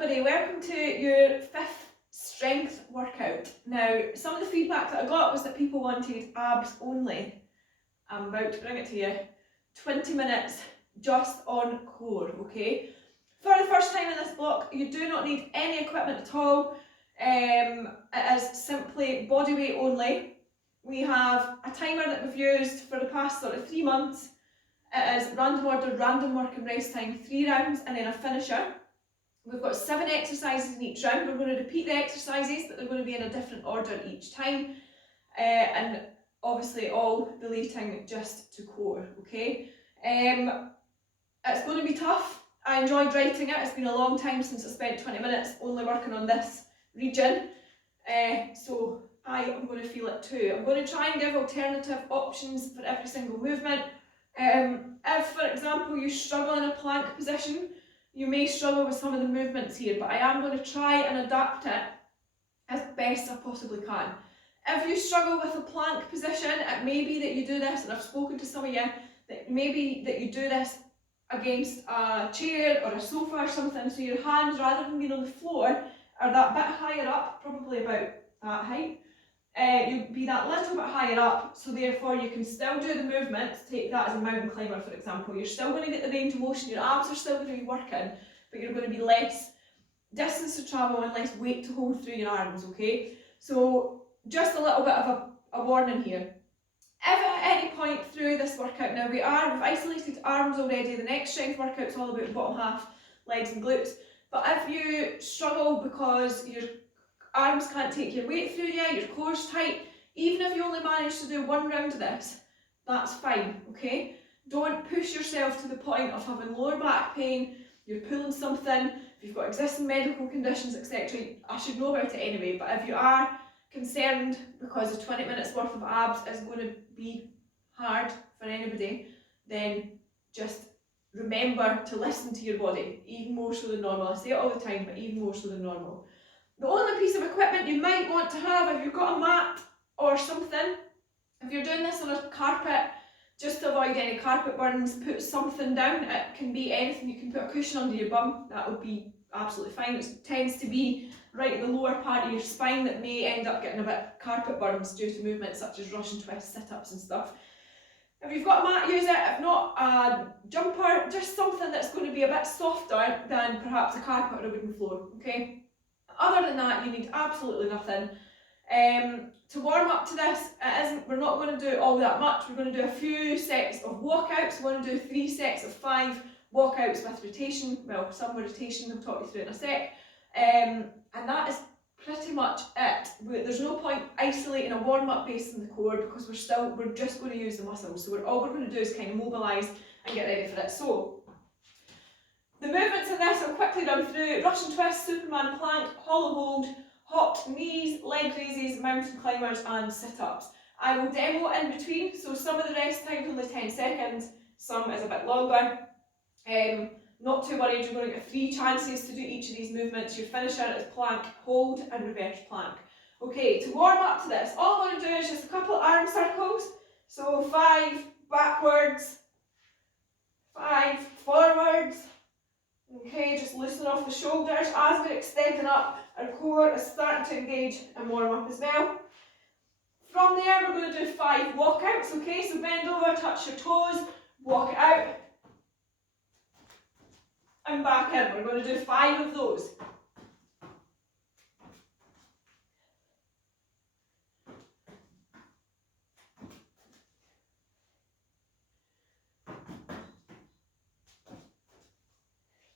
everybody, welcome to your 5th strength workout. Now, some of the feedback that I got was that people wanted abs only. I'm about to bring it to you. 20 minutes just on core, okay? For the first time in this block, you do not need any equipment at all. It is simply body weight only. We have a timer that we've used for the past sort of 3 months. It is random order, random work and rest time, 3 rounds and then a finisher. We've got 7 exercises in each round. We're going to repeat the exercises, but they're going to be in a different order each time. And obviously all relating just to core, okay? It's going to be tough. I enjoyed writing it. It's been a long time since I spent 20 minutes only working on this region. So I am going to feel it too. I'm going to try and give alternative options for every single movement. If, for example, you struggle in a plank position, you may struggle with some of the movements here, but I am going to try and adapt it as best I possibly can. If you struggle with a plank position, it may be that you do this, and I've spoken to some of you, that maybe that you do this against a chair or a sofa or something, so your hands, rather than being on the floor, are that bit higher up, probably about that height. You'll be that little bit higher up, so therefore you can still do the movements. Take that as a mountain climber, for example. You're still going to get the range of motion, your abs are still going to be working, but you're going to be less distance to travel and less weight to hold through your arms, okay? So just a little bit of a warning here. If at any point through this workout, now we've isolated arms already, the next strength workout's all about the bottom half, legs and glutes, but if you struggle because your arms can't take your weight through you, your core's tight, even if you only manage to do 1 round of this, that's fine, okay? Don't push yourself to the point of having lower back pain, you're pulling something, if you've got existing medical conditions, etc. I should know about it anyway, but if you are concerned because the 20 minutes worth of abs is going to be hard for anybody, then just remember to listen to your body, even more so than normal. I say it all the time, but even more so than normal. The only piece of equipment you might want to have, if you've got a mat or something, if you're doing this on a carpet, just to avoid any carpet burns, put something down. It can be anything. You can put a cushion under your bum, that would be absolutely fine. It tends to be right in the lower part of your spine that may end up getting a bit carpet burns due to movements such as Russian twist, sit-ups and stuff. If you've got a mat, use it. If not, a jumper, just something that's going to be a bit softer than perhaps a carpet or a wooden floor, okay? Other than that, you need absolutely nothing. To warm up to this, we're not going to do all that much. We're going to do a few sets of walkouts. We're going to do 3 sets of 5 walkouts with rotation. Well, some with rotation, I'll talk you through it in a sec. And that is pretty much it. There's no point isolating a warm-up base in the core because we're just going to use the muscles. So all we're going to do is kind of mobilise and get ready for it. So the movements in this, I'll quickly run through: Russian twist, Superman plank, hollow hold, hopped knees, leg raises, mountain climbers and sit-ups. I will demo in between, so some of the rest time is only 10 seconds, some is a bit longer. Not too worried, you're going to get 3 chances to do each of these movements. Your finisher is plank, hold and reverse plank. Okay, to warm up to this, all I'm going to do is just a couple of arm circles. So 5 backwards, 5 forwards. Okay, just loosen off the shoulders. As we're extending up, our core is starting to engage and warm up as well. From there, we're going to do 5 walkouts. Okay, so bend over, touch your toes, walk it out, and back in. We're going to do 5 of those.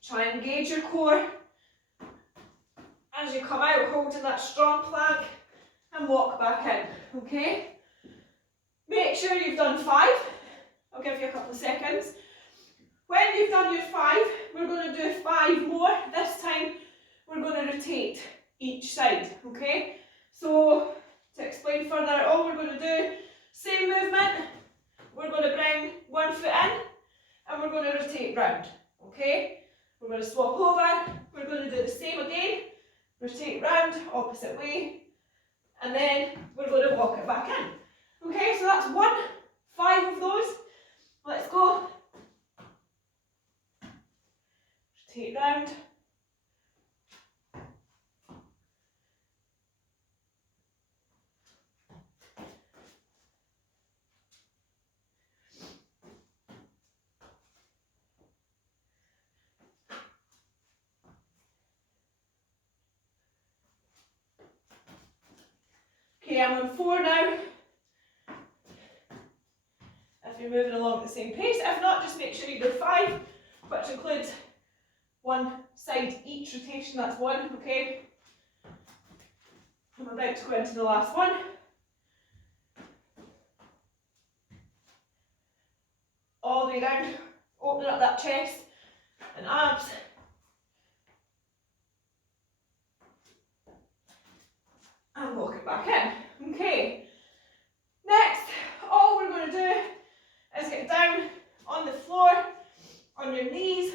Try and engage your core as you come out, holding that strong plank, and walk back in, okay? Make sure you've done 5. I'll give you a couple of seconds. When you've done your 5, we're going to do 5 more. This time, we're going to rotate each side, okay? So, to explain further, all we're going to do, same movement, we're going to bring one foot in, and we're going to rotate round, okay? We're going to swap over, we're going to do the same again, rotate round, opposite way, and then we're going to walk it back in. Okay, so that's 5 of those. Let's go. Rotate round, Okay, I'm on 4 now. If you're moving along at the same pace, if not, just make sure you do 5, which includes one side each rotation, that's 1, okay? I'm about to go into the last one. All the way down, opening up that chest and abs. And lock it back in. Okay. Next, all we're going to do is get down on the floor, on your knees.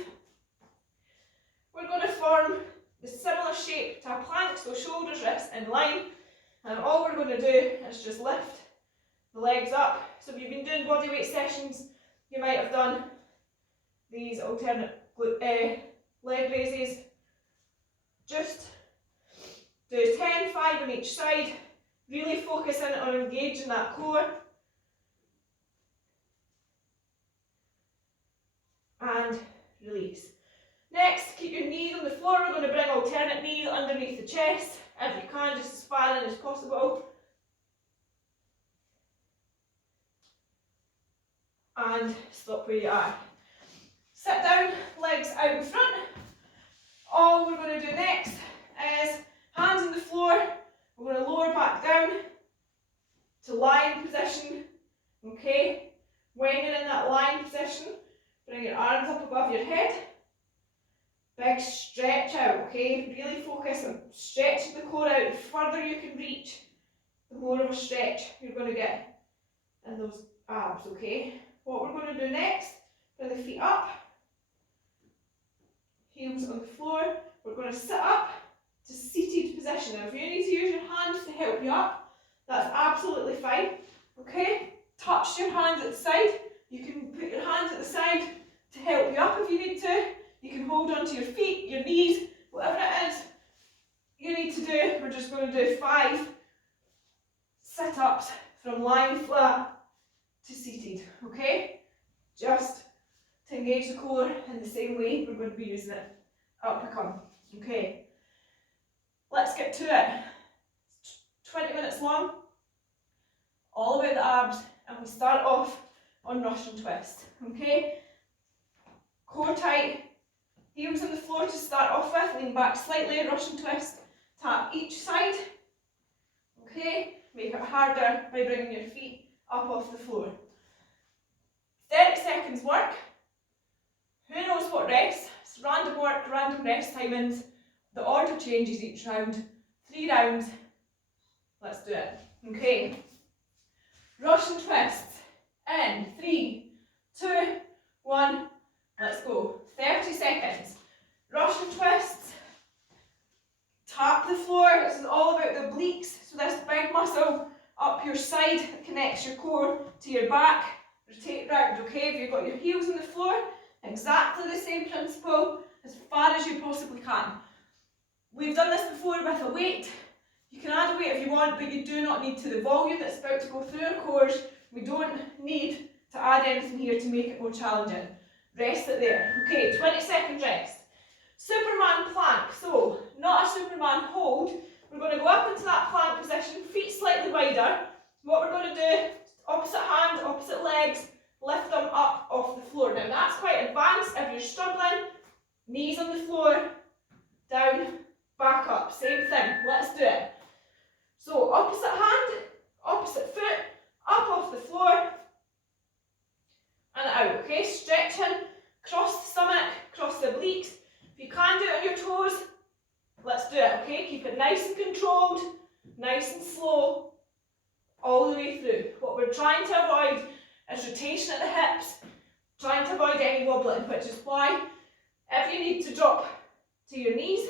We're going to form the similar shape to a plank, so shoulders, wrists in line. And all we're going to do is just lift the legs up. So if you've been doing body weight sessions, you might have done these alternate leg raises. Just do 10, 5 on each side. Really focus in on engaging that core. And release. Next, keep your knees on the floor. We're going to bring alternate knees underneath the chest, if you can, just as far in as possible. And stop where you are. Sit down, legs out in front. All we're going to do next is hands on the floor. We're going to lower back down to lying position. Okay? When you're in that lying position, bring your arms up above your head. Big stretch out, okay? Really focus on stretching the core out. The further you can reach, the more of a stretch you're going to get in those abs, okay? What we're going to do next, bring the feet up, heels on the floor. We're going to sit up to seated position. Now, if you need to use your hands to help you up, that's absolutely fine, okay? Touch your hands at the side. You can put your hands at the side to help you up if you need to. You can hold onto your feet, your knees, whatever it is you need to do. We're just going to do 5 sit-ups from lying flat to seated, okay? Just to engage the core in the same way we're going to be using it. Up we come, okay? Let's get to it. It's 20 minutes long, all about the abs, and we start off on Russian twist, okay? Core tight. Heels on the floor to start off with, lean back slightly, Russian twist, tap each side, okay, make it harder by bringing your feet up off the floor. 30 seconds work, who knows what rest, it's random work, random rest timings, the order changes each round, 3 rounds, let's do it, okay. Russian twists, in 3, 2, 1, let's go. 30 seconds. Russian twists. Tap the floor. This is all about the obliques. So this big muscle up your side that connects your core to your back. Rotate round, okay? If you've got your heels on the floor, exactly the same principle as far as you possibly can. We've done this before with a weight. You can add a weight if you want, but you do not need to. The volume that's about to go through our cores, we don't need to add anything here to make it more challenging. Rest it there. Okay, 20 seconds rest. Superman plank. So, not a Superman hold. We're going to go up into that plank position, feet slightly wider. What we're going to do, opposite hand, opposite legs, lift them up off the floor. Now that's quite advanced. If you're struggling, knees on the floor, down, back up. Same thing. Let's do it. So, opposite hand, opposite foot, up off the floor, and out, okay? Stretching, cross the stomach, cross the obliques. If you can do it on your toes, let's do it, okay? Keep it nice and controlled, nice and slow, all the way through. What we're trying to avoid is rotation at the hips, trying to avoid any wobbling, which is why if you need to drop to your knees,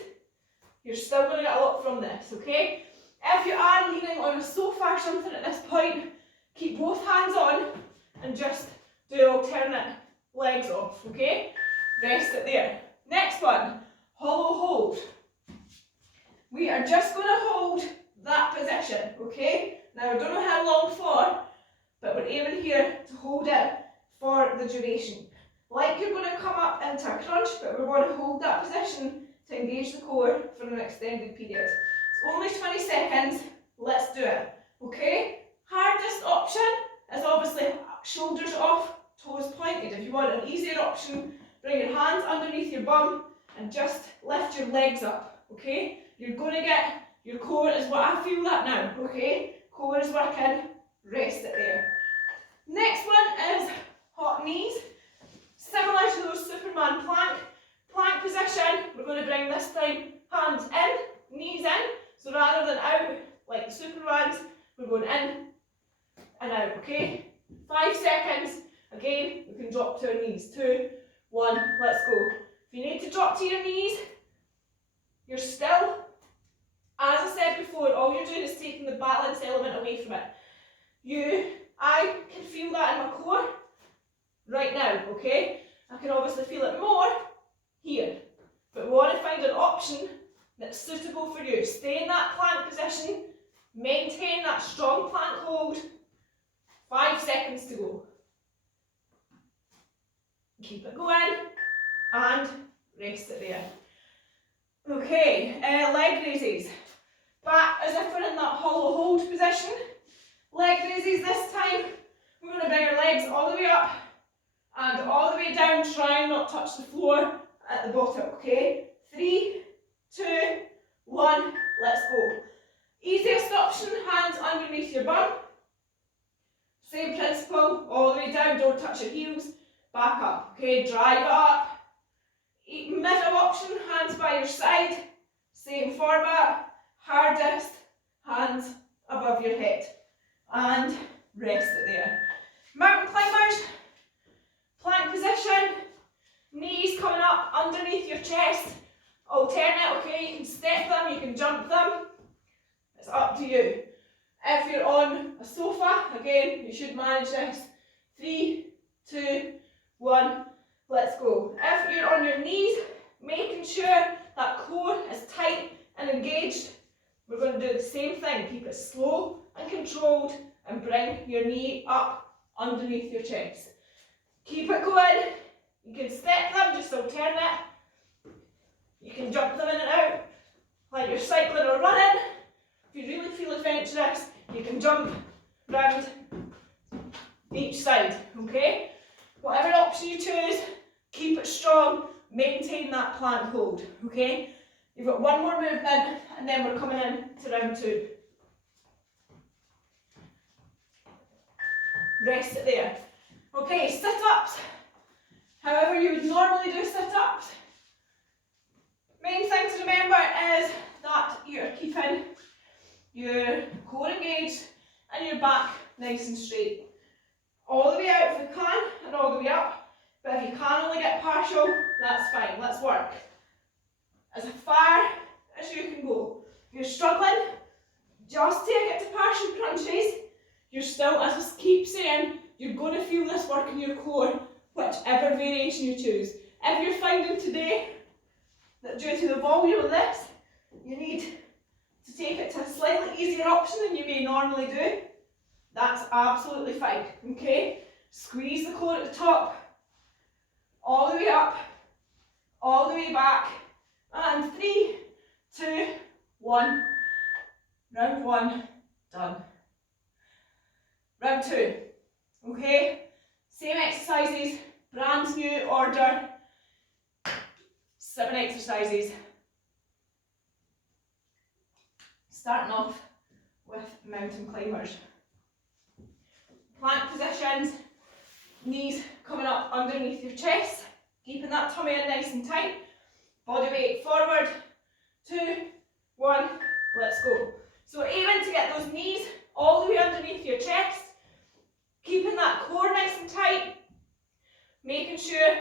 you're still going to get a lot from this, okay? If you are leaning on a sofa or something at this point, keep both hands on and just do alternate legs off, okay? Rest it there. Next one, hollow hold. We are just going to hold that position, okay? Now I don't know how long for, but we're aiming here to hold it for the duration. Like you're going to come up into a crunch, but we're going to hold that position to engage the core for an extended period. It's only 20 seconds, let's do it. Okay, hardest option is obviously shoulders off, toes pointed. If you want an easier option, bring your hands underneath your bum and just lift your legs up, okay? You're going to get, your core is what I feel that now, okay? Core is working, rest it there. Next one is hot knees. Similar to those Superman plank position, we're going to bring this time hands in, knees in. So rather than out like the Supermans, we're going in and out, okay? 5 seconds. Again, we can drop to our knees. 2, 1, let's go. If you need to drop to your knees, you're still, as I said before, all you're doing is taking the balance element away from it. I can feel that in my core right now, okay? I can obviously feel it more here. But we want to find an option that's suitable for you. Stay in that plank position, maintain that strong plank hold. 5 seconds to go. Keep it going and rest it there. Okay, leg raises. Back as if we're in that hollow hold position. Leg raises this time. We're going to bring our legs all the way up and all the way down. Try and not touch the floor at the bottom, okay? 3, 2, 1, let's go. Easiest option, hands underneath your bum. Same principle, all the way down, don't touch your heels. Back up, okay? Drive it up. Middle option, hands by your side. Same format. Hardest, hands above your head. And rest it there. Mountain climbers, plank position. Knees coming up underneath your chest. Alternate, okay? You can step them, you can jump them. It's up to you. If you're on a sofa, again, you should manage this. 3, 2, 1, let's go. If you're on your knees, making sure that core is tight and engaged, we're going to do the same thing. Keep it slow and controlled and bring your knee up underneath your chest. Keep it going. You can step them, just alternate. You can jump them in and out like you're cycling or running. If you really feel adventurous, you can jump round each side, okay? Whatever option you choose, keep it strong, maintain that plank hold, okay? You've got one more movement and then we're coming in to round 2. Rest it there. Okay, sit-ups. However you would normally do sit-ups. Main thing to remember is that you're keeping your core engaged and your back nice and straight. All the way out if you can and all the way up. But if you can only get partial, that's fine. Let's work as far as you can go. If you're struggling, just take it to partial crunches. You're still, as I keep saying, you're going to feel this work in your core, whichever variation you choose. If you're finding today that due to the volume of this, you need to take it to a slightly easier option than you may normally do, that's absolutely fine, okay? Squeeze the core at the top, all the way up, all the way back, and 3, 2, 1, round 1, done. Round 2, okay? Same exercises, brand new order, 7 exercises. Starting off with mountain climbers. Plank positions, knees coming up underneath your chest, keeping that tummy in nice and tight. Body weight forward. 2, 1, let's go. So aiming to get those knees all the way underneath your chest, keeping that core nice and tight, making sure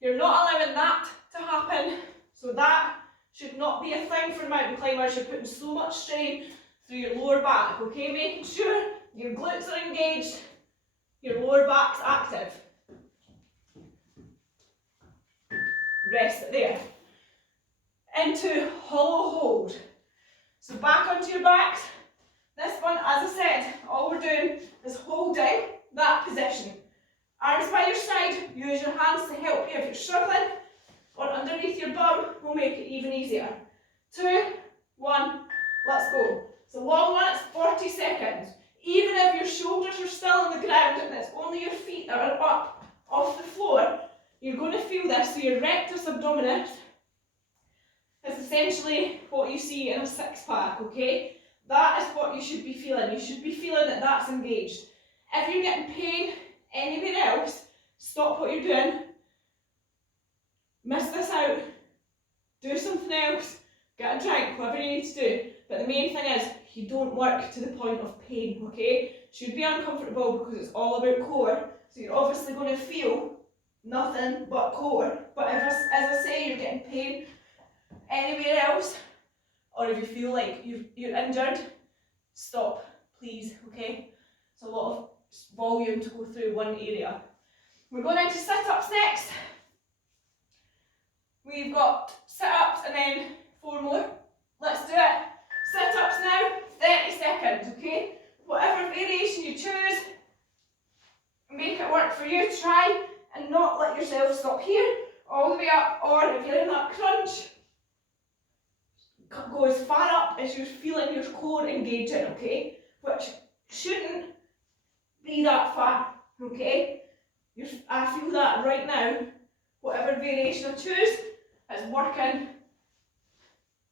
you're not allowing that to happen. So that should not be a thing for mountain climbers. You're putting so much strain through your lower back, okay? Making sure your glutes are engaged, your lower back's active. Rest it there. Into hollow hold. So back onto your backs. This one, as I said, all we're doing is holding that position. Arms by your side, use your hands to help you if you're struggling, or underneath your bum will make it even easier. 2, 1, let's go. It's a long one, it's 40 seconds. Even if your shoulders are still on the ground and it's only your feet that are up off the floor, you're going to feel this. So your rectus abdominis is essentially what you see in a six-pack, okay? That is what you should be feeling. You should be feeling that that's engaged. If you're getting pain anywhere else, stop what you're doing. Miss this out. Do something else. Get a drink, whatever you need to do. But the main thing is, you don't work to the point of pain, okay? Should be uncomfortable because it's all about core. So you're obviously going to feel nothing but core. But if, as I say, you're getting pain anywhere else, or if you feel like you're injured, stop, please, okay? It's a lot of volume to go through one area. We're going into sit-ups next. We've got sit-ups and then 4 more. Let's do it. Sit-ups now, 30 seconds, okay? Whatever variation you choose, make it work for you. Try and not let yourself stop here, all the way up, or if you're in that crunch, go as far up as you're feeling your core engaging, okay? Which shouldn't be that far, okay? I feel that right now. Whatever variation I choose is working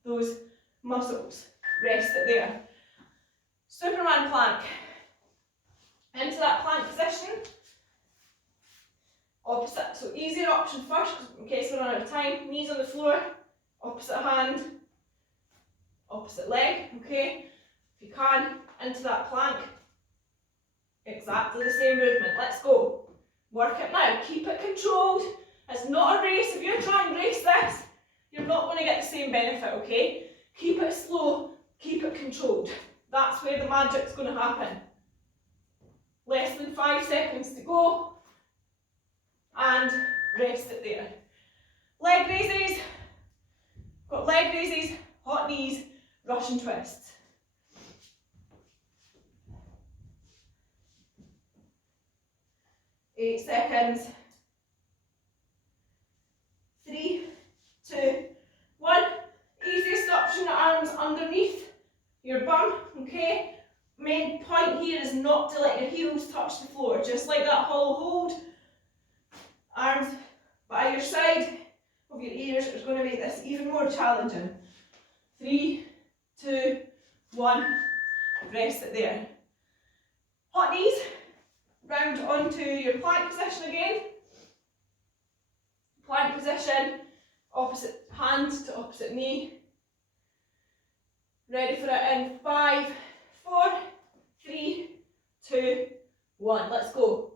those muscles. Rest it there. Superman plank. Into that plank position. Opposite, so easier option first, in case we're out of time. Knees on the floor, opposite hand, opposite leg, okay? If you can, into that plank. Exactly the same movement. Let's go. Work it now. Keep it controlled. It's not a race. If you're trying to race this, you're not going to get the same benefit, okay? Keep it slow. Keep it controlled. That's where the magic's going to happen. Less than 5 seconds to go. And rest it there. Leg raises. Got leg raises, hot knees, Russian twists. Eight seconds. 3, 2, 1. Easiest option, arms underneath your bum, okay? Main point here is not to let your heels touch the floor, just like that hollow hold. Arms by your side of your ears is going to make this even more challenging. 3, 2, 1. Rest it there. Hot knees. Round onto your plank position again. Plank position, opposite hand to opposite knee. Ready for it in 5, 4, 3, 2, 1. Let's go.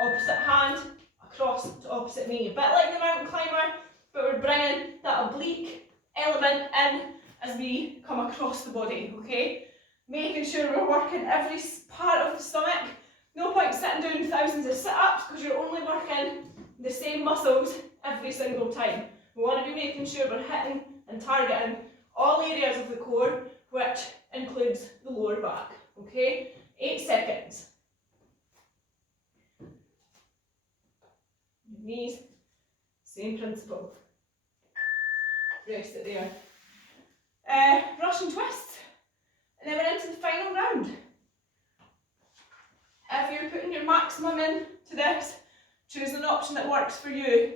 Opposite hand across to opposite knee. A bit like the mountain climber, but we're bringing that oblique element in as we come across the body, okay? Making sure we're working every part of the stomach. No point sitting doing thousands of sit-ups because you're only working the same muscles every single time. We want to be making sure we're hitting and targeting all areas of the core, which includes the lower back, okay? 8 seconds. Knees, same principle. Rest it there. Russian twist. And then we're into the final round. If you're putting your maximum in to this, choose an option that works for you.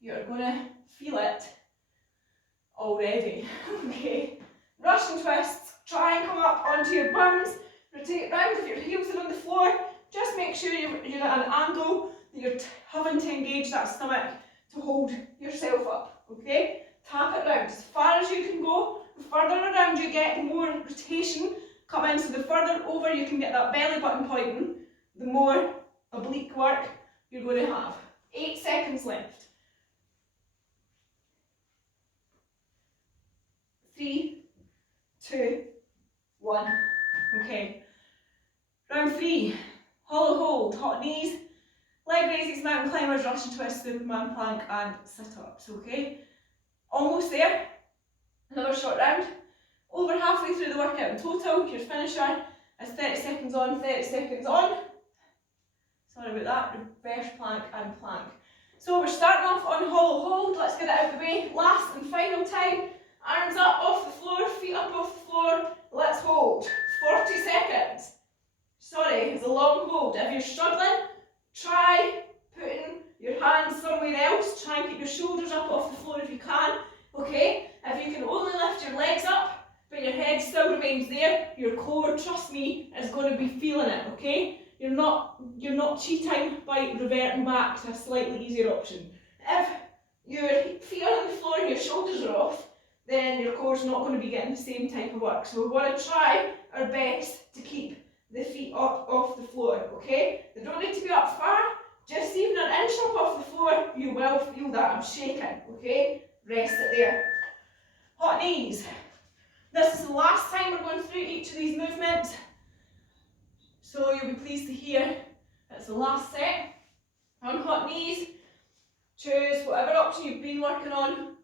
You're going to feel it already. Okay. Russian twists. Try and come up onto your bums. Rotate round. If your heels are on the floor, just make sure you're at an angle that you're having to engage that stomach to hold yourself up. Okay. Tap it round as far as you can go. The further around you get, the more rotation come in. So the further over you can get that belly button pointing, the more oblique work you're going to have. 8 seconds left. 3, 2, 1. Okay. Round 3. Hollow hold, hot knees, leg raises, mountain climbers, Russian twist, Superman plank, and sit-ups. Okay. Almost there. Another short round. Over halfway through the workout in total. Your finisher is 30 seconds on, 30 seconds on. Sorry about that. Reverse plank and plank. So we're starting off on hollow hold. Let's get it out of the way. Last and final time. Arms up off the floor, feet up off the floor. Let's hold. 40 seconds. your shoulders up off the floor if you can, okay? If you can only lift your legs up, but your head still remains there, your core, trust me, is going to be feeling it, okay? You're not cheating by reverting back to a slightly easier option. If your feet are on the floor and your shoulders are off, then your core's not going to be getting the same type of work. So we want to try our best to keep the feet up off the floor, okay? They don't need to be up far, just even an inch up off the floor, you will feel that. I'm shaking, okay? Rest it there. Hot knees. This is the last time we're going through each of these movements, so you'll be pleased to hear it's the last set. On hot knees, choose whatever option you've been working on.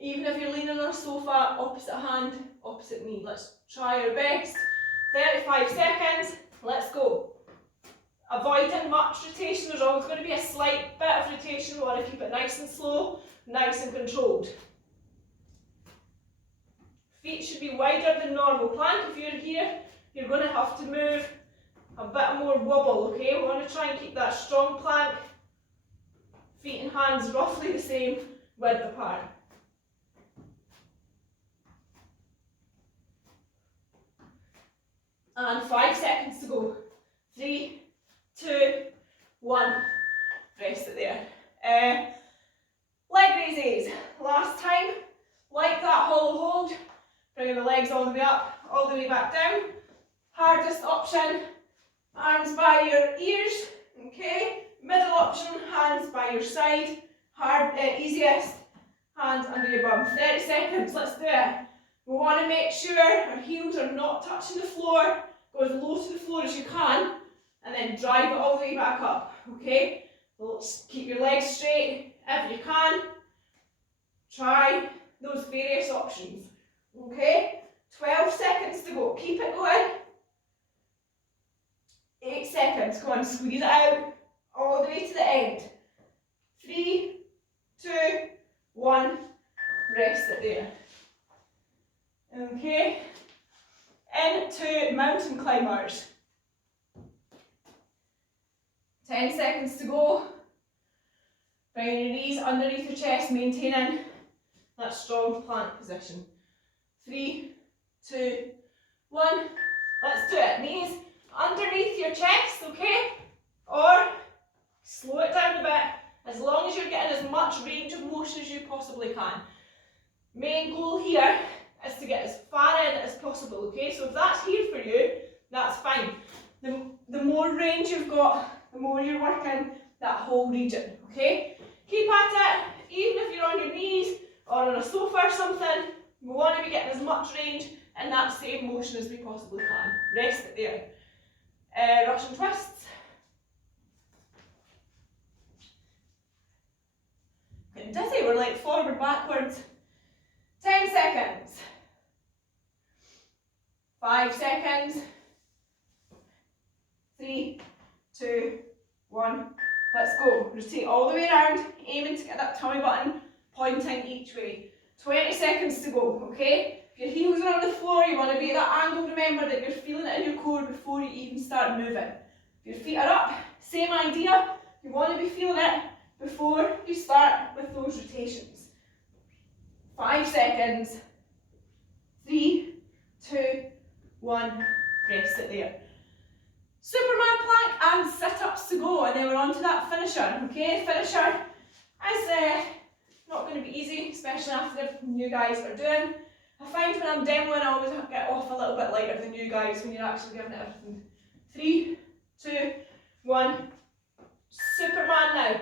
Even if you're leaning on a sofa, opposite hand, opposite knee. Let's try our best. 35 seconds, let's go. Avoiding much rotation, there's always going to be a slight bit of rotation. We want to keep it nice and slow, nice and controlled. Feet should be wider than normal. Plank, if you're here, you're going to have to move a bit more wobble, okay? We want to try and keep that strong plank. Feet and hands roughly the same width apart. And 5 seconds to go. 3, 2, 1. Rest it there. Leg raises. Last time, like that hollow hold. Bringing the legs all the way up, all the way back down. Hardest option, arms by your ears. Okay. Middle option, hands by your side. Easiest, hands under your bum. 30 seconds, let's do it. We want to make sure our heels are not touching the floor. Go as low to the floor as you can, and then drive it all the way back up, okay? Let's keep your legs straight if you can. Try those various options, okay? 12 seconds to go, keep it going. 8 seconds, go on, squeeze it out, all the way to the end. 3, 2, 1, rest it there. Okay, into mountain climbers. 10 seconds to go. Bringing your knees underneath your chest, maintaining that strong plank position. 3, 2, 1, let's do it. Knees underneath your chest, okay? Or slow it down a bit, as long as you're getting as much range of motion as you possibly can. Main goal here is to get as far in as possible, okay? So if that's here for you, that's fine. The more range you've got, the more you're working that whole region, okay? Keep at it, even if you're on your knees or on a sofa or something, we want to be getting as much range in that same motion as we possibly can. Rest it there. Russian twists. Getting dizzy, we're like forward, backwards. 10 seconds. 5 seconds. 3, 2, 1. Let's go. Rotate all the way around, aiming to get that tummy button pointing each way. 20 seconds to go, okay? If your heels are on the floor, you want to be at that angle. Remember that you're feeling it in your core before you even start moving. If your feet are up, same idea. You want to be feeling it before you start with those rotations. 5 seconds. 3, 2, 1. Rest it there. Superman plank and sit-ups to go, and then we're on to that finisher, okay? Finisher is not going to be easy, especially after you guys are doing. I find when I'm demoing, I always get off a little bit lighter than you guys when you're actually giving it everything. 3, 2, 1. Superman now.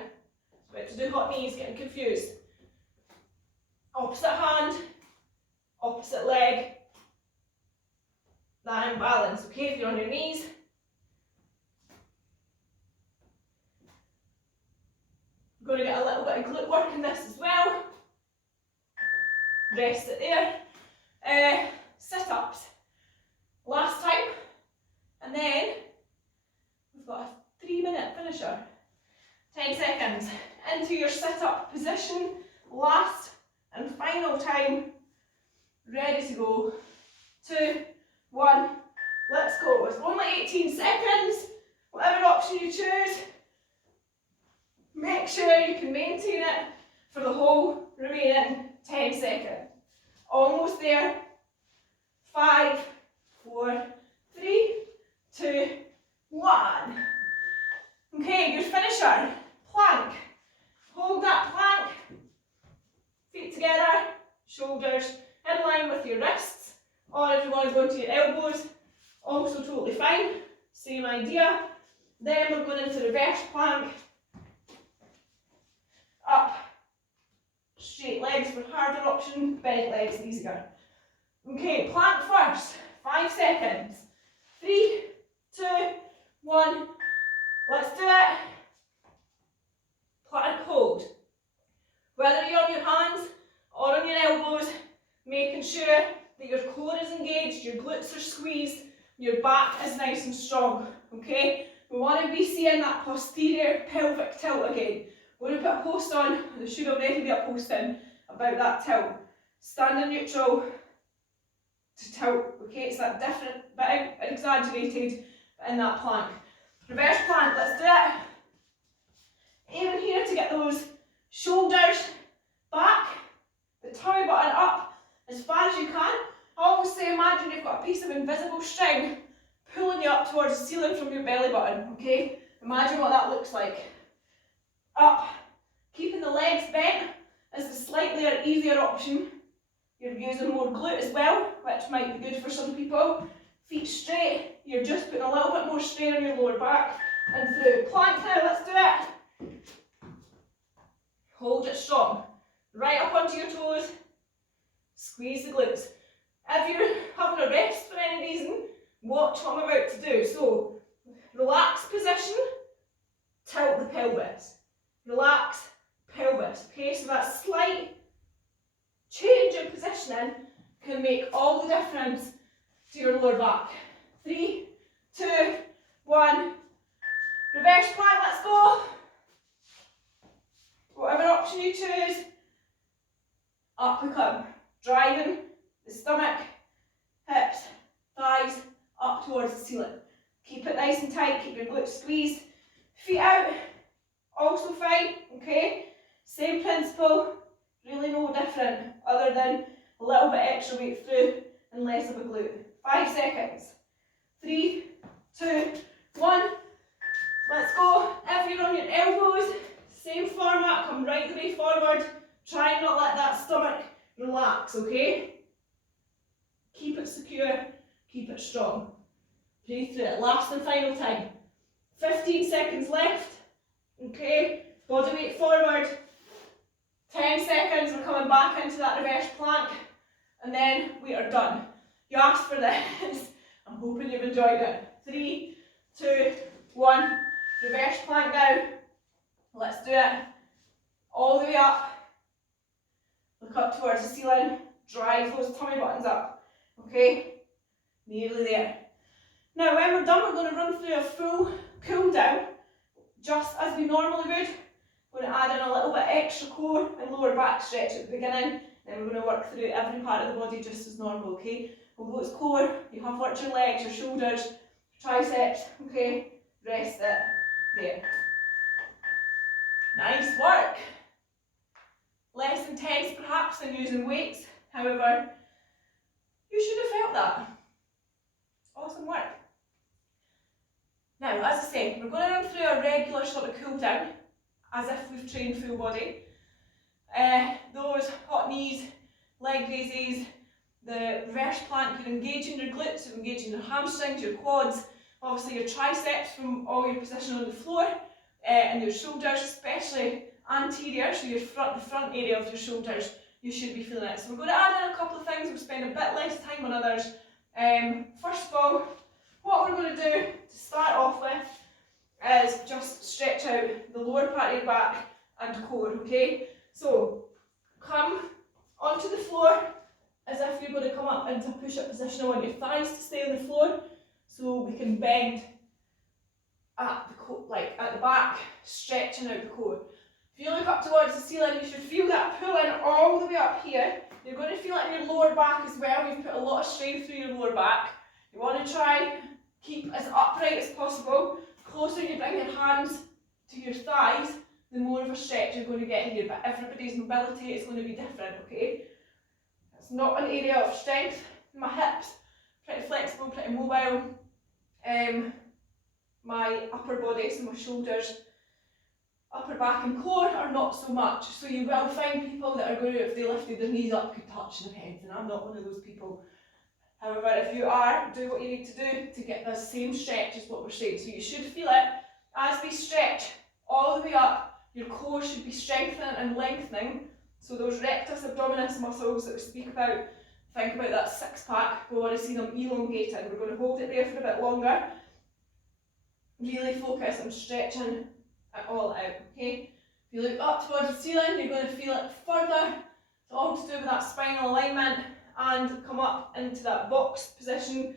About to do hot knees, getting confused. Opposite hand, opposite leg. That imbalance, okay? If you're on your knees. We're going to get a little bit of glute work in this as well. Rest it there. Sit-ups. Last time. And then we've got a 3-minute finisher. 10 seconds. Into your sit-up position. Last and final time. Ready to go. 2, 1. Let's go. It's only 18 seconds. Whatever option you choose. Make sure you can maintain it for the shoulders in line with your wrists, or if you want to go into your elbows, also totally fine, same idea. Then we're going into reverse plank, up, straight legs for harder option, bent legs easier. Okay, plank first, 5 seconds, 3, 2, 1, let's do it. Plank hold. Whether you're on your hands or on your elbows, making sure that your core is engaged, your glutes are squeezed, your back is nice and strong, okay? We want to be seeing that posterior pelvic tilt again. We're going to put a post on, there should already be a post in about that tilt. Stand in neutral to tilt, okay? It's that different, bit exaggerated in that plank. Reverse plank, let's do it. Aiming here to get those shoulders back, the tummy button up as far as you can. I always say imagine you've got a piece of invisible string pulling you up towards the ceiling from your belly button, okay? Imagine what that looks like. Up, keeping the legs bent is a slightly easier option. You're using more glute as well, which might be good for some people. Feet straight, you're just putting a little bit more strain on your lower back and through. Plank now, let's do it. Hold it strong. Right up onto your toes. Squeeze the glutes. If you're having a rest for any reason, watch what I'm about to do. So, relax position, tilt the pelvis. Relax pelvis. Okay, so that slight change in positioning can make all the difference to your lower back. 3, 2, 1. Reverse plank, let's go. Whatever option you choose, up we come. Driving the stomach, hips, thighs up towards the ceiling. Keep it nice and tight, keep your glutes squeezed. Feet out, also fine, okay? Same principle, really no different other than a little bit extra weight through and less of a glute. 5 seconds. 3, 2, 1. Let's go. If you're on your elbows, same format, come right the way forward. Try and not let that stomach relax, okay? Keep it secure, keep it strong. Breathe through it. Last and final time. 15 seconds left. Okay, body weight forward. 10 seconds, we're coming back into that reverse plank. And then we are done. You asked for this. I'm hoping you've enjoyed it. 3, 2, 1. Reverse plank now. Let's do it. All the way up. Look up towards the ceiling. Drive those tummy buttons up. Okay? Nearly there. Now when we're done, we're going to run through a full cool down, just as we normally would. We're going to add in a little bit extra core and lower back stretch at the beginning. Then we're going to work through every part of the body just as normal, okay? Although it's core, you have worked your legs, your shoulders, triceps, okay? Rest it there. Nice work. Less intense perhaps than using weights, however, you should have felt that. Awesome work. Now, as I say, we're going to run through a regular sort of cool down, as if we've trained full body. Those hot knees, leg raises, the reverse plank, you're engaging your glutes, you're engaging your hamstrings, your quads, obviously your triceps from all your position on the floor, and your shoulders, especially anterior, so the front area of your shoulders, you should be feeling it. So we're going to add in a couple of things, we'll spend a bit less time on others. First of all, what we're going to do to start off with is just stretch out the lower part of your back and core, okay? So, come onto the floor as if you're going to come up into a push-up position. I want your thighs to stay on the floor so we can bend at the back, stretching out the core. If you look up towards the ceiling, you should feel that pulling all the way up here. You're going to feel it in your lower back as well. You've put a lot of strain through your lower back. You want to try keep as upright as possible. The closer you bring your hands to your thighs, the more of a stretch you're going to get here. But everybody's mobility is going to be different, okay? It's not an area of strength. My hips, pretty flexible, pretty mobile. My upper body, so my shoulders Upper back and core are not so much. So you will find people that are going to, if they lifted their knees up, could touch their heads, and I'm not one of those people. However, if you are, do what you need to do to get the same stretch as what we're saying. So you should feel it as we stretch all the way up. Your core should be strengthening and lengthening. So those rectus abdominis muscles that we speak about, think about that six pack, we want to see them elongated. We're going to hold it there for a bit longer. Really focus on stretching it all out, okay? If you look up towards the ceiling, you're going to feel it further. It's all to do with that spinal alignment, and come up into that box position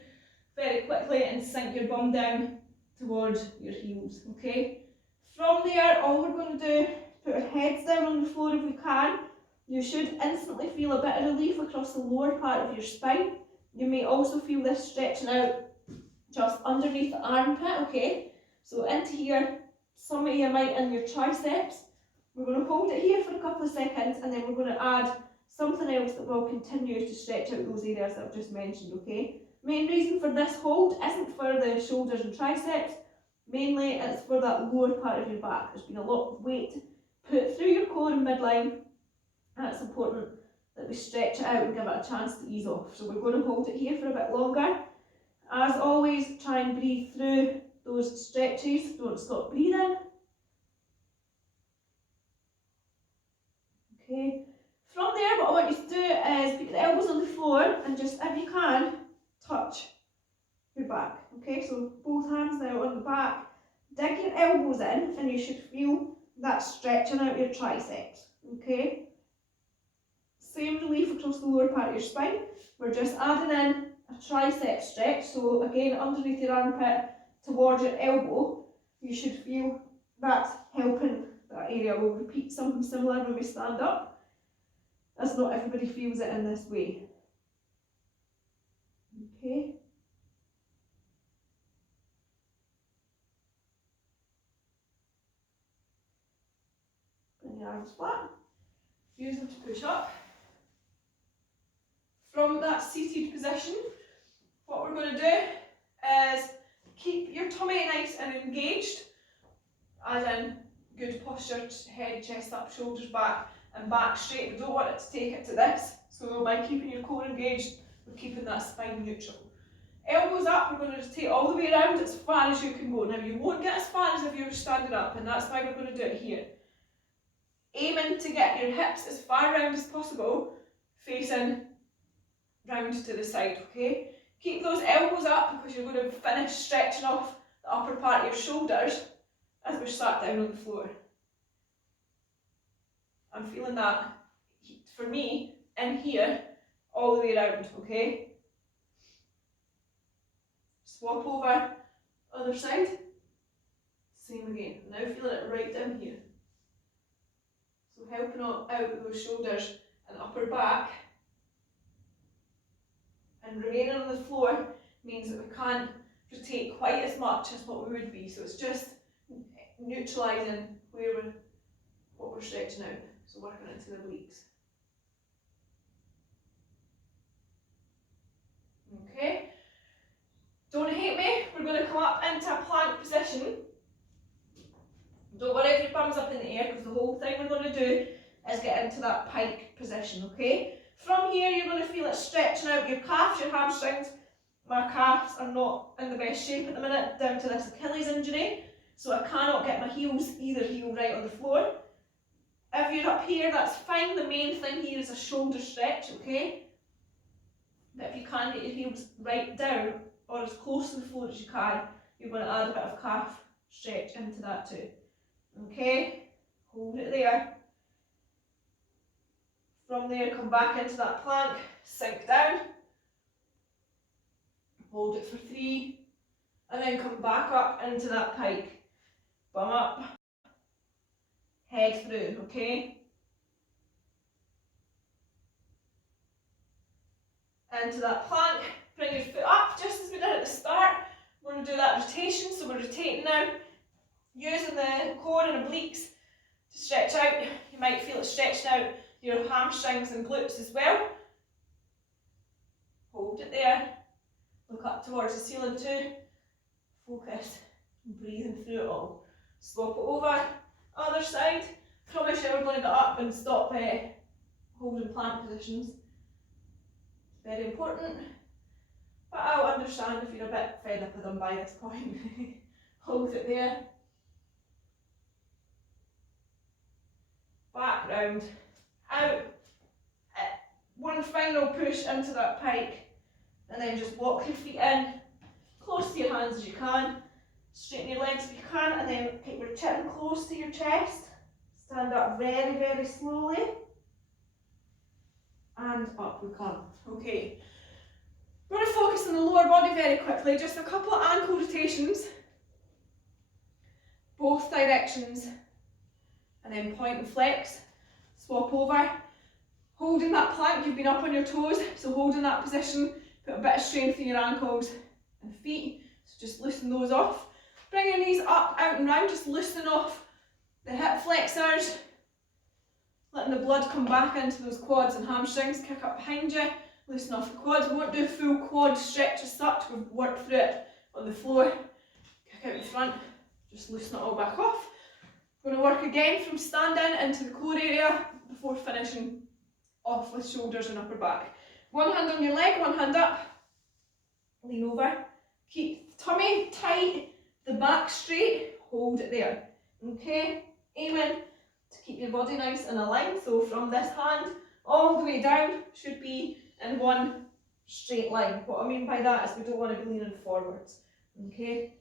very quickly and sink your bum down towards your heels, okay? From there, all we're going to do is put our heads down on the floor if we can. You should instantly feel a bit of relief across the lower part of your spine. You may also feel this stretching out just underneath the armpit, okay? So into here, some of you might in your triceps. We're going to hold it here for a couple of seconds, and then we're going to add something else that will continue to stretch out those areas that I've just mentioned, okay? Main reason for this hold isn't for the shoulders and triceps, mainly it's for that lower part of your back. There's been a lot of weight put through your core and midline, and it's important that we stretch it out and give it a chance to ease off. So we're going to hold it here for a bit longer. As always, try and breathe through those stretches, don't stop breathing. Okay. From there, what I want you to do is put the elbows on the floor and just, if you can, touch your back. Okay, so both hands now on the back. Dig your elbows in and you should feel that stretching out your triceps. Okay. Same relief across the lower part of your spine. We're just adding in a tricep stretch. So again, underneath your armpit towards your elbow, you should feel that's helping that area. We'll repeat something similar when we stand up, as not everybody feels it in this way. Okay. Bring your arms flat. Use them to push up. From that seated position, what we're going to do is keep your tummy nice and engaged, as in good posture, head, chest up, shoulders back, and back straight. We don't want it to take it to this, so by keeping your core engaged, we're keeping that spine neutral. Elbows up, we're going to rotate all the way around as far as you can go. Now you won't get as far as if you were standing up, and that's why we're going to do it here. Aiming to get your hips as far round as possible, facing round to the side, okay? Keep those elbows up because you're going to finish stretching off the upper part of your shoulders as we're sat down on the floor. I'm feeling that, for me, in here, all the way around, okay? Swap over, other side, same again. Now feeling it right down here. So helping out with those shoulders and upper back, and remaining on the floor means that we can't rotate quite as much as what we would be. So it's just neutralising what we're stretching out. So working into the obliques. Okay. Don't hate me, we're going to come up into a plank position. Don't worry if your bum's up in the air, because the whole thing we're going to do is get into that pike position, okay? From here, you're going to feel it stretching out your calves, your hamstrings. My calves are not in the best shape at the minute, down to this Achilles injury, so I cannot get my heels, either heel, right on the floor. If you're up here, that's fine. The main thing here is a shoulder stretch, okay? But if you can get your heels right down, or as close to the floor as you can, you're going to add a bit of calf stretch into that too. Okay, hold it there. From there, come back into that plank, sink down, hold it for 3, and then come back up into that pike. Bum up, head through, okay? Into that plank, bring your foot up just as we did at the start. We're going to do that rotation, so we're rotating now, using the core and obliques to stretch out. You might feel it stretching out your hamstrings and glutes as well. Hold it there, look up towards the ceiling too, focus on breathing through it all. Swap it over, Other side. Promise you we're going to get up and stop holding plank positions. Very important. But I'll understand if you're a bit fed up with them by this point. Hold it there. Back round. Out. One final push into that pike. And then just walk your feet in. Close to your hands as you can. Straighten your legs if you can. And then keep your chin close to your chest. Stand up very, very slowly. And up we come. Okay. We're going to focus on the lower body very quickly. Just a couple of ankle rotations. Both directions. And then point and flex. Swap over. Holding that plank, you've been up on your toes. So holding that position, put a bit of strength in your ankles and feet. So just loosen those off. Bring your knees up, out and round. Just loosen off the hip flexors. Letting the blood come back into those quads and hamstrings. Kick up behind you. Loosen off the quads. We won't do a full quad stretch as such. We'll work through it on the floor. Kick out the front. Just loosen it all back off. We're going to work again from standing into the core area before finishing off with shoulders and upper back. One hand on your leg, one hand up. Lean over. Keep the tummy tight, the back straight. Hold it there. Okay? Aiming to keep your body nice and aligned. So from this hand all the way down should be in one straight line. What I mean by that is we don't want to be leaning forwards. Okay?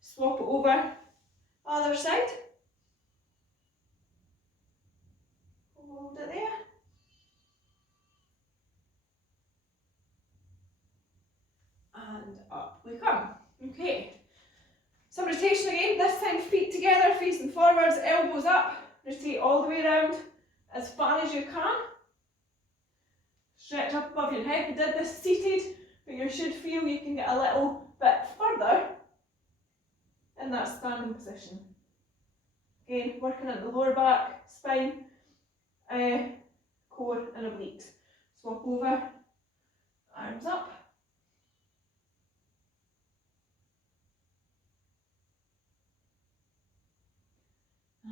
Swap it over. Other side. Hold it there. And up we come. Okay. Some rotation again. This time feet together, facing forwards, elbows up. Rotate all the way around as far as you can. Stretch up above your head. We did this seated, but you should feel you can get a little bit further in that standing position. Again, working at the lower back, spine, core and obliques. Swap over, arms up.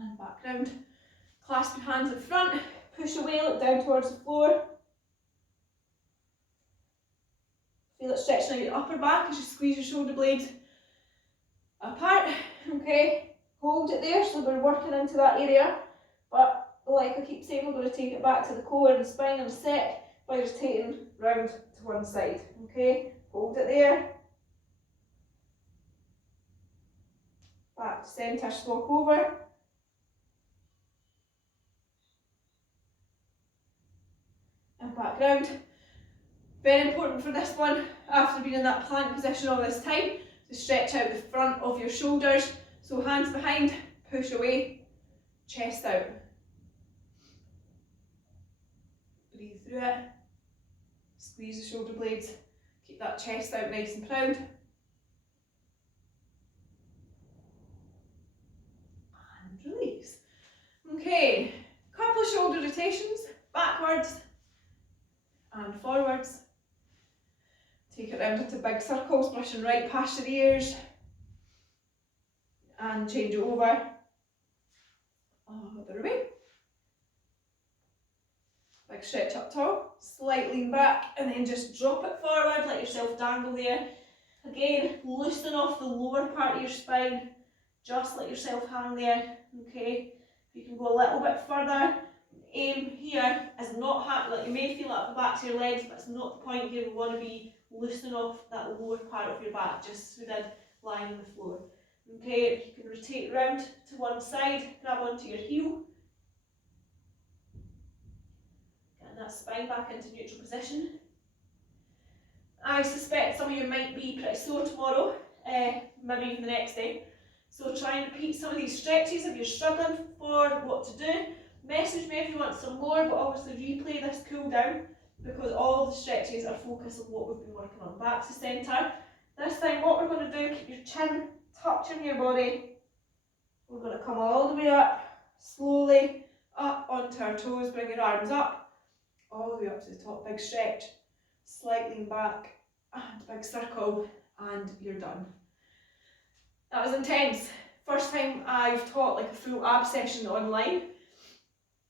And back round. Clasp your hands in front, push away, look down towards the floor. Feel it stretching out your upper back as you squeeze your shoulder blades apart. Okay, hold it there, so we're working into that area. But like I keep saying, we're going to take it back to the core and the spine in a sec by rotating round to one side. Okay, hold it there. Back to centre, swap over. And back round. Very important for this one, after being in that plank position all this time, to stretch out the front of your shoulders. So hands behind, push away, chest out. Breathe through it. Squeeze the shoulder blades. Keep that chest out nice and proud. And release. Okay, couple of shoulder rotations, backwards and forwards. Take it round into big circles, brushing right past your ears. And change it over. Other way. Big stretch up tall, slight lean back, and then just drop it forward, let yourself dangle there. Again, loosen off the lower part of your spine. Just let yourself hang there. Okay, if you can go a little bit further, aim here is not like you may feel it up the backs of your legs, but it's not the point here. We want to be loosening off that lower part of your back, just as we did lying on the floor. Okay, you can rotate round to one side, grab onto your heel. Getting that spine back into neutral position. I suspect some of you might be pretty sore tomorrow, maybe even the next day. So try and repeat some of these stretches if you're struggling for what to do. Message me if you want some more, but obviously replay this cool down because all the stretches are focused on what we've been working on. Back to centre. This time what we're going to do, keep your chin touching your body. We're going to come all the way up, slowly up onto our toes, bring your arms up, all the way up to the top, big stretch, slight lean back, and big circle, and you're done. That was intense. First time I've taught like a full ab session online.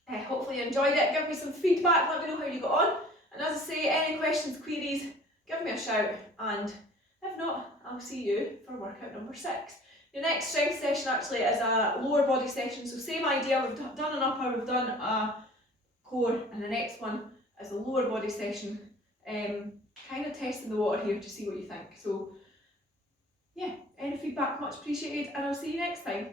Hopefully you enjoyed it. Give me some feedback, let me know how you got on. And as I say, any questions, queries, give me a shout. And if not, I'll see you for workout number 6. Your next strength session actually is a lower body session. So same idea, we've done an upper, we've done a core, and the next one is a lower body session. Kind of testing the water here to see what you think. So yeah, any feedback much appreciated, and I'll see you next time.